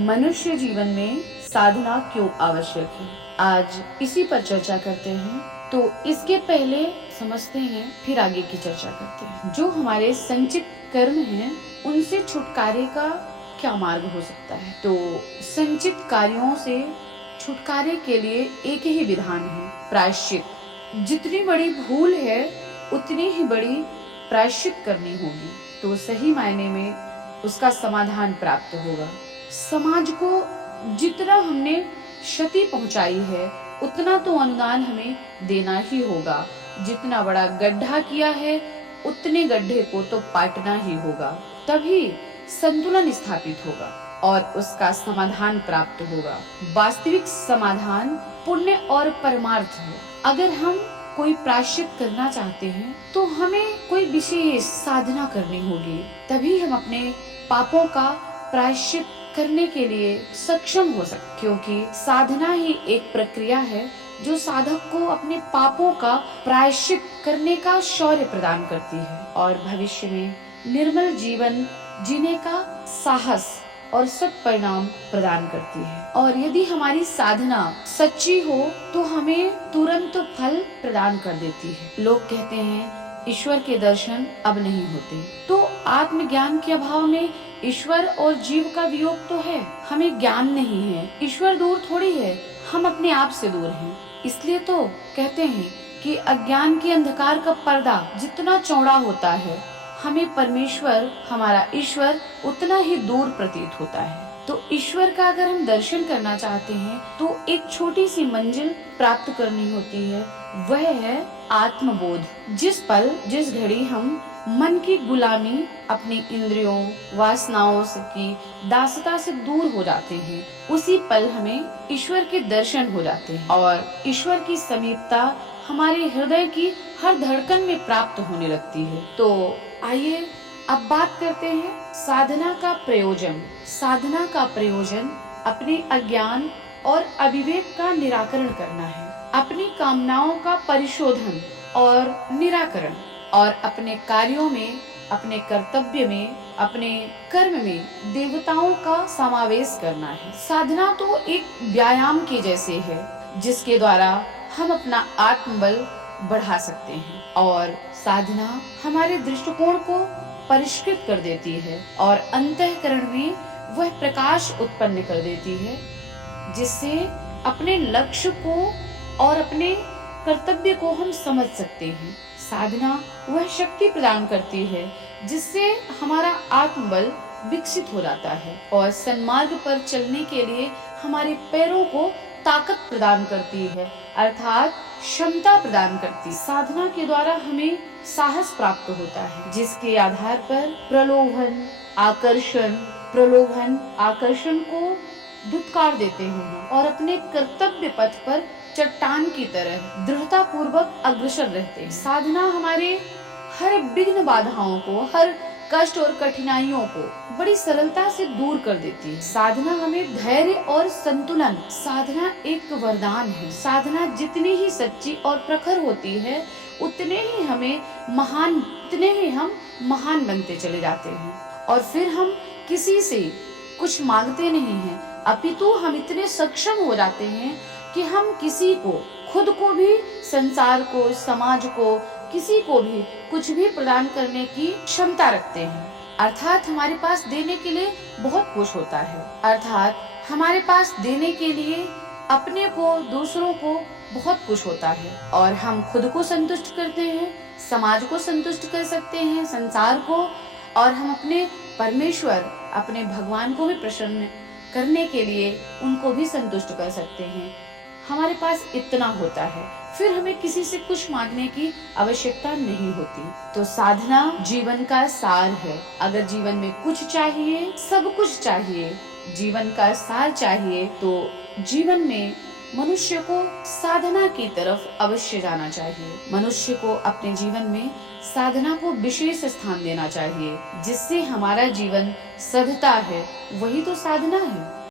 मनुष्य जीवन में साधना क्यों आवश्यक है, आज इसी पर चर्चा करते हैं। तो इसके पहले समझते हैं, फिर आगे की चर्चा करते हैं। जो हमारे संचित कर्म हैं, उनसे छुटकारे का क्या मार्ग हो सकता है। तो संचित कार्यों से छुटकारे के लिए एक ही विधान है, प्रायश्चित। जितनी बड़ी भूल है उतनी ही बड़ी प्रायश्चित करनी होगी, तो सही मायने में उसका समाधान प्राप्त होगा। समाज को जितना हमने क्षति पहुंचाई है उतना तो अनुदान हमें देना ही होगा। जितना बड़ा गड्ढा किया है उतने गड्ढे को तो पाटना ही होगा, तभी संतुलन स्थापित होगा और उसका समाधान प्राप्त होगा। वास्तविक समाधान पुण्य और परमार्थ है। अगर हम कोई प्रायश्चित करना चाहते हैं तो हमें कोई विशेष साधना करनी होगी, तभी हम अपने पापों का प्रायश्चित करने के लिए सक्षम हो सकते, क्योंकि साधना ही एक प्रक्रिया है जो साधक को अपने पापों का प्रायश्चित करने का शौर्य प्रदान करती है और भविष्य में निर्मल जीवन जीने का साहस और सत्परिणाम प्रदान करती है। और यदि हमारी साधना सच्ची हो तो हमें तुरंत फल प्रदान कर देती है। लोग कहते हैं ईश्वर के दर्शन अब नहीं होते, तो आत्मज्ञान के अभाव में ईश्वर और जीव का वियोग तो है। हमें ज्ञान नहीं है, ईश्वर दूर थोड़ी है, हम अपने आप से दूर हैं। इसलिए तो कहते हैं कि अज्ञान के अंधकार का पर्दा जितना चौड़ा होता है, हमें परमेश्वर, हमारा ईश्वर उतना ही दूर प्रतीत होता है। तो ईश्वर का अगर हम दर्शन करना चाहते हैं तो एक छोटी सी मंजिल प्राप्त करनी होती है, वह है आत्मबोध। जिस पल जिस घड़ी हम मन की गुलामी, अपनी इंद्रियों वासनाओं की दासता से दूर हो जाते हैं, उसी पल हमें ईश्वर के दर्शन हो जाते हैं और ईश्वर की समीपता हमारे हृदय की हर धड़कन में प्राप्त होने लगती है। तो आइए अब बात करते हैं साधना का प्रयोजन। साधना का प्रयोजन अपने अज्ञान और अविवेक का निराकरण करना है, अपनी कामनाओं का परिशोधन और निराकरण, और अपने कार्यों में, अपने कर्तव्य में, अपने कर्म में देवताओं का समावेश करना है। साधना तो एक व्यायाम के जैसे है, जिसके द्वारा हम अपना आत्मबल बढ़ा सकते हैं और साधना हमारे दृष्टिकोण को परिष्कृत कर देती है और अंतःकरण में वह प्रकाश उत्पन्न कर देती है, जिससे अपने लक्ष्य को और अपने कर्तव्य को हम समझ सकते हैं। साधना वह शक्ति प्रदान करती है जिससे हमारा आत्मबल विकसित हो जाता है और सन्मार्ग पर चलने के लिए हमारे पैरों को ताकत प्रदान करती है, अर्थात क्षमता प्रदान करती। साधना के द्वारा हमें साहस प्राप्त होता है, जिसके आधार पर प्रलोभन आकर्षण को धुतकार देते हैं और अपने कर्तव्य पथ पर चट्टान की तरह दृढ़ता पूर्वक अग्रसर रहते हैं। साधना हमारे हर विघ्न बाधाओं को, हर कष्ट और कठिनाइयों को बड़ी सरलता से दूर कर देती है। साधना हमें धैर्य और संतुलन, साधना एक वरदान है। साधना जितनी ही सच्ची और प्रखर होती है उतने ही हम महान बनते चले जाते हैं और फिर हम किसी से कुछ मांगते नहीं हैं, अपितु हम इतने सक्षम हो जाते हैं कि हम किसी को, खुद को भी, संसार को, समाज को, किसी को भी कुछ भी प्रदान करने की क्षमता रखते हैं। अर्थात हमारे पास देने के लिए बहुत कुछ होता है, अर्थात हमारे पास देने के लिए अपने को, दूसरों को बहुत कुछ होता है और हम खुद को संतुष्ट करते हैं, समाज को संतुष्ट कर सकते हैं, संसार को, और हम अपने परमेश्वर, अपने भगवान को भी प्रसन्न करने के लिए उनको भी संतुष्ट कर सकते हैं। हमारे पास इतना होता है, फिर हमें किसी से कुछ मांगने की आवश्यकता नहीं होती। तो साधना जीवन का सार है। अगर जीवन में कुछ चाहिए, सब कुछ चाहिए, जीवन का सार चाहिए, तो जीवन में मनुष्य को साधना की तरफ अवश्य जाना चाहिए। मनुष्य को अपने जीवन में साधना को विशेष स्थान देना चाहिए, जिससे हमारा जीवन सधता है, वही तो साधना है।